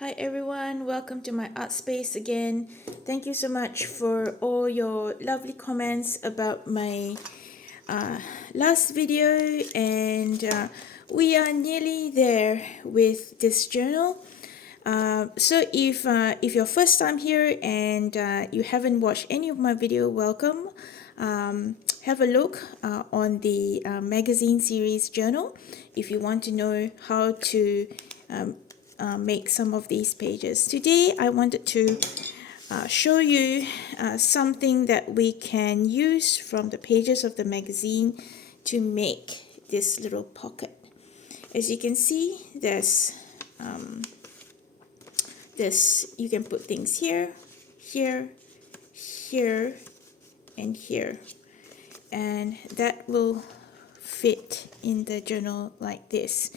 Hi everyone, welcome to my art space again. Thank you so much for all your lovely comments about my last video, and we are nearly there with this journal. So if you're first time here and you haven't watched any of my video, welcome. Have a look on the magazine series journal if you want to know how to make some of these pages. Today I wanted to show you something that we can use from the pages of the magazine to make this little pocket. As you can see, there's you can put things here, here, here, and here, and that will fit in the journal like this.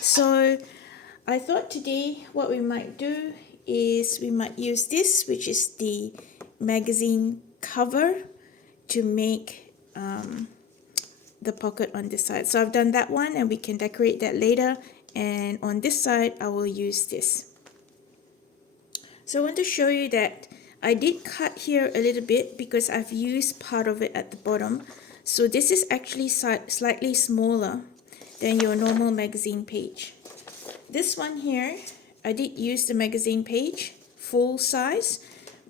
So I thought today what we might do is we might use this, which is the magazine cover, to make the pocket on this side. So I've done that one, and we can decorate that later, and on this side I will use this. So I want to show you that I did cut here a little bit because I've used part of it at the bottom. So this is actually slightly smaller than your normal magazine page. This one here, I did use the magazine page full size,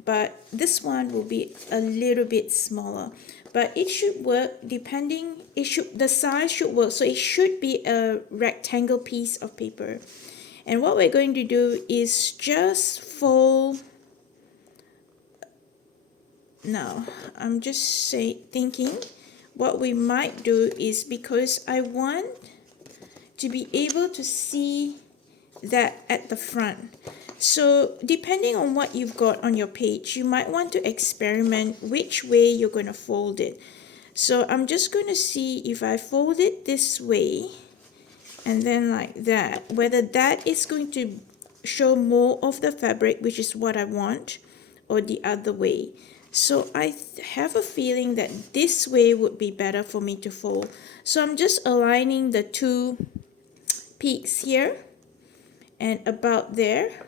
but this one will be a little bit smaller. But it should work depending, the size should work. So it should be a rectangle piece of paper. And what we're going to do is just fold. Now, I'm just thinking what we might do is, because I want to be able to see that at the front. So depending on what you've got on your page, you might want to experiment which way you're going to fold it. So I'm just going to see if I fold it this way and then like that, whether that is going to show more of the fabric, which is what I want, or the other way. So I have a feeling that this way would be better for me to fold. So I'm just aligning the two peaks here and about there.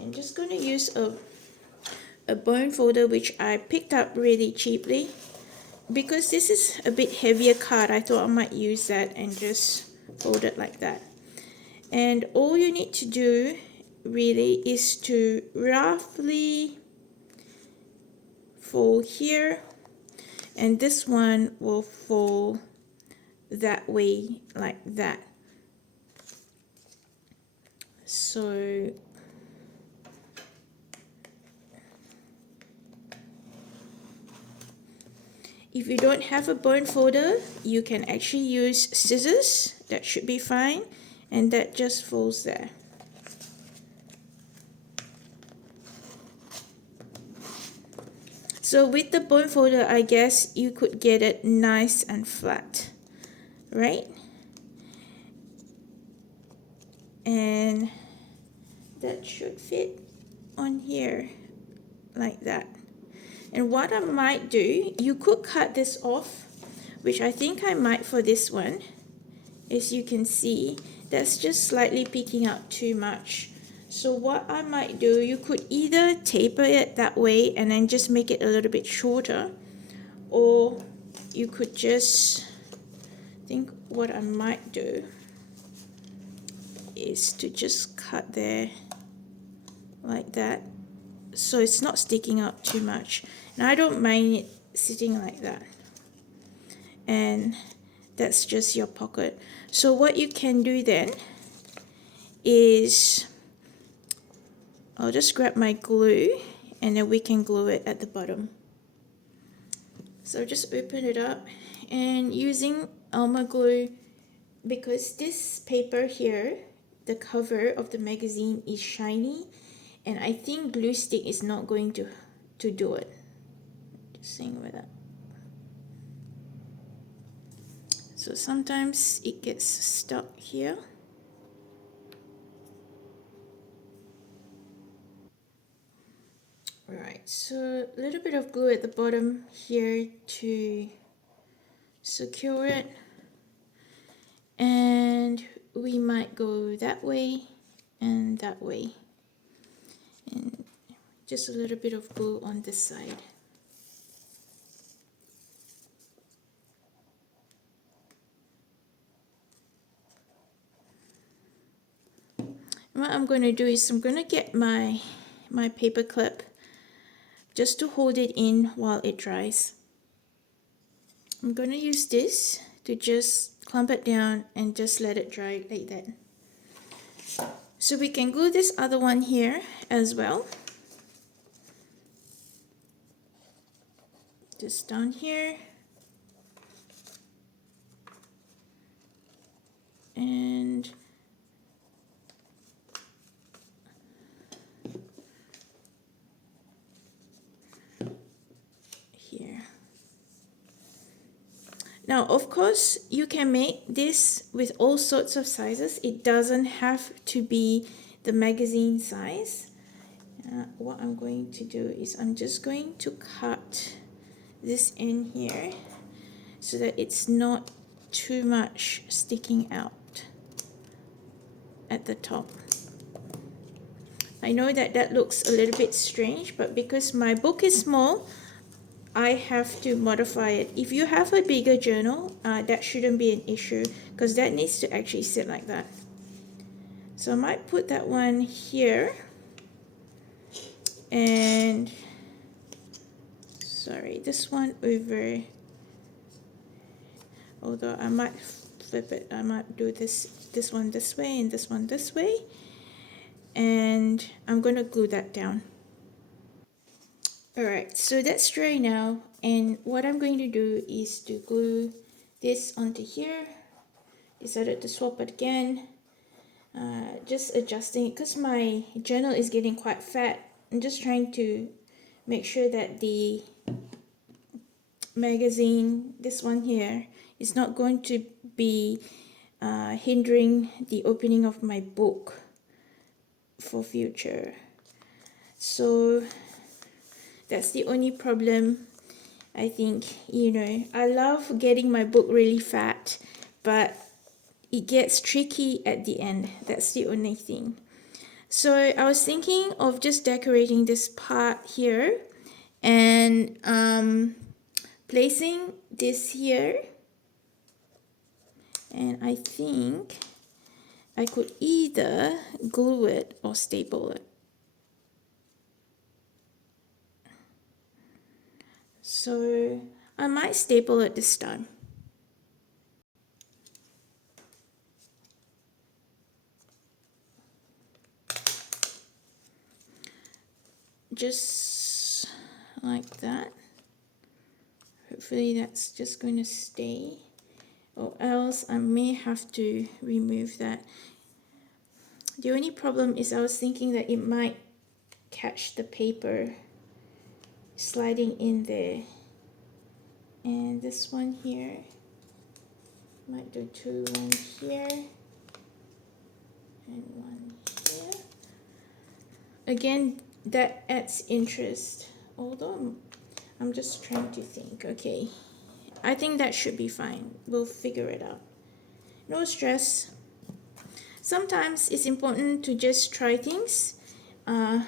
I'm just going to use a bone folder, which I picked up really cheaply. Because this is a bit heavier card, I thought I might use that and just fold it like that. And all you need to do really is to roughly fold here, and this one will fold that way like that. So if you don't have a bone folder, you can actually use scissors. That should be fine, and that just folds there. So with the bone folder, I guess you could get it nice and flat, right? And that should fit on here like that. And what I might do, you could cut this off, which I think I might for this one. As you can see, that's just slightly peeking out too much. So what I might do, you could either taper it that way and then just make it a little bit shorter, or you could just think what I might do is to just cut there like that, so it's not sticking out too much. And I don't mind it sitting like that. And that's just your pocket. So what you can do then is, I'll just grab my glue and then we can glue it at the bottom. So just open it up, and using Elmer glue, because this paper here, the cover of the magazine, is shiny, and I think glue stick is not going to do it. Just saying with that. So sometimes it gets stuck here. Alright, so a little bit of glue at the bottom here to secure it. And we might go that way and that way. And just a little bit of glue on this side. What I'm going to do is I'm going to get my paper clip just to hold it in while it dries. I'm going to use this to just clamp it down and just let it dry like that. So we can glue this other one here as well. Just down here. And here. Now, of course, you can make this with all sorts of sizes. It doesn't have to be the magazine size. What I'm going to do is I'm just going to cut this in here so that it's not too much sticking out at the top. I know that that looks a little bit strange, but because my book is small, I have to modify it. If you have a bigger journal, that shouldn't be an issue because that needs to actually sit like that. So I might put that one here, and sorry, this one over, although I might flip it. I might do this one this way and this one this way, and I'm going to glue that down. Alright, so that's dry now, and what I'm going to do is to glue this onto here. Decided to swap it again, just adjusting it because my journal is getting quite fat. I'm just trying to make sure that the magazine, this one here, is not going to be hindering the opening of my book for future. So that's the only problem. I think, I love getting my book really fat, but it gets tricky at the end. That's the only thing. So I was thinking of just decorating this part here and placing this here. And I think I could either glue it or staple it. So I might staple it this time. Just like that. Hopefully that's just going to stay, or else I may have to remove that. The only problem is I was thinking that it might catch the paper sliding in there. And this one here, might do two, one here and one here. Again, that adds interest, although I'm just trying to think. Okay, I think that should be fine. We'll figure it out. No stress. Sometimes it's important to just try things, and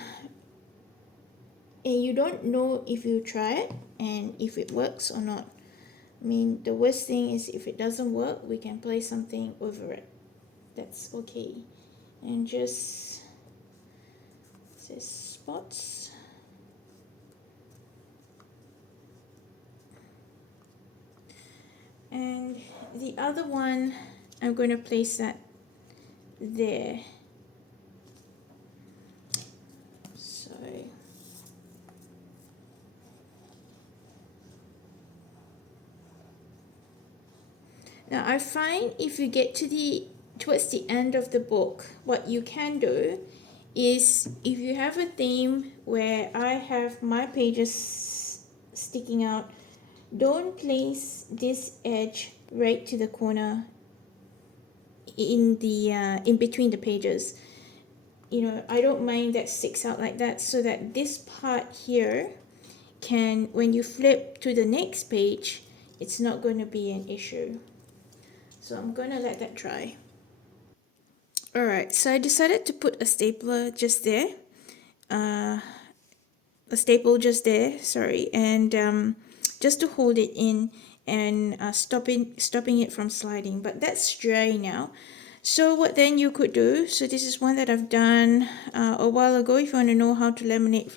you don't know if you try it and if it works or not. I mean, the worst thing is if it doesn't work, we can place something over it. That's okay. And just spots. And the other one, I'm going to place that there. So now I find if you get towards the end of the book, what you can do is, if you have a theme where I have my pages sticking out, don't place this edge right to the corner in between the pages. I don't mind that sticks out like that, so that this part here can, when you flip to the next page, it's not going to be an issue. So I'm going to let that dry. Alright, so I decided to put a stapler just there. A staple just there, sorry, and just to hold it in and stopping it from sliding. But that's dry now. So what then you could do, so this is one that I've done a while ago. If you want to know how to laminate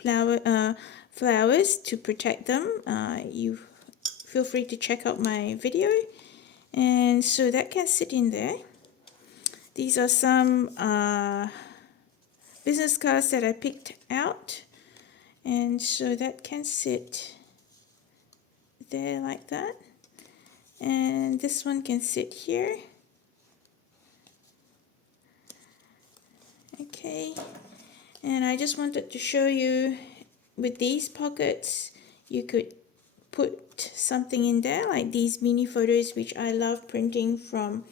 flowers to protect them, you feel free to check out my video. And so that can sit in there. These are some business cards that I picked out, and so that can sit there like that, and this one can sit here. Okay, and I just wanted to show you with these pockets you could put something in there, like these mini photos which I love printing from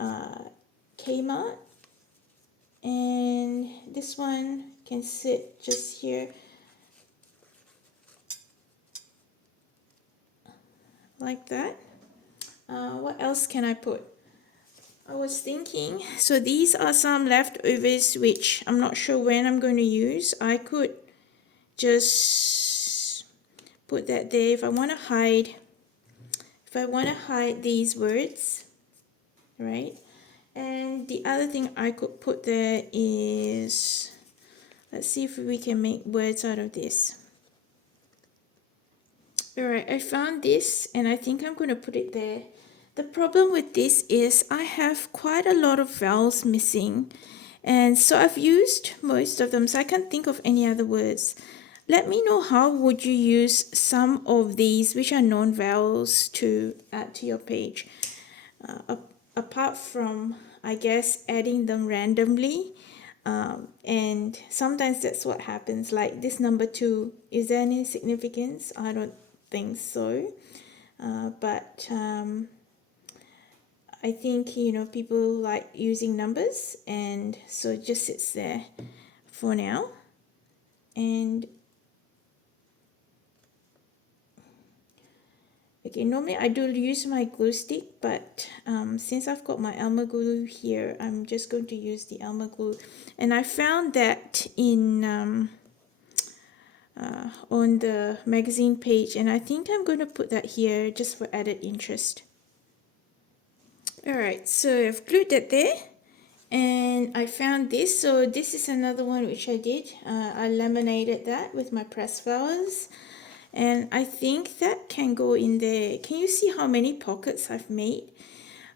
Kmart. And this one can sit just here like that. What else can I put? I was thinking, so these are some leftovers which I'm not sure when I'm going to use. I could just put that there if I want to hide these words, right? And the other thing I could put there is, let's see if we can make words out of this. Alright, I found this and I think I'm going to put it there. The problem with this is I have quite a lot of vowels missing, and so I've used most of them, so I can't think of any other words. Let me know how would you use some of these which are non-vowels to add to your page. Apart from, I guess, adding them randomly, and sometimes that's what happens, like this number 2. Is there any significance? I don't think so, but I think, you know, people like using numbers, and so it just sits there for now. And okay, normally I do use my glue stick, but since I've got my Elmer glue here, I'm just going to use the Elmer glue. And I found that in on the magazine page, and I think I'm going to put that here just for added interest. Alright, so I've glued that there, and I found this. So this is another one which I did. I laminated that with my pressed flowers, and I think that can go in there. Can you see how many pockets I've made?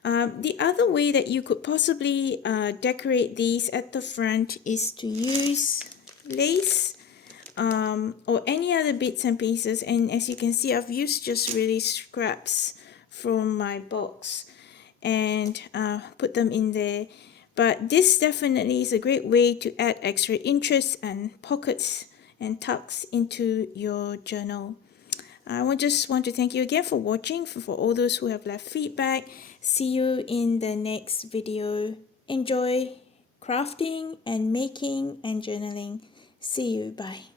The other way that you could possibly decorate these at the front is to use lace or any other bits and pieces. And as you can see, I've used just really scraps from my box and put them in there. But this definitely is a great way to add extra interest and pockets and tucks into your journal. I just want to thank you again for watching, for all those who have left feedback. See you in the next video. Enjoy crafting and making and journaling. See you. Bye.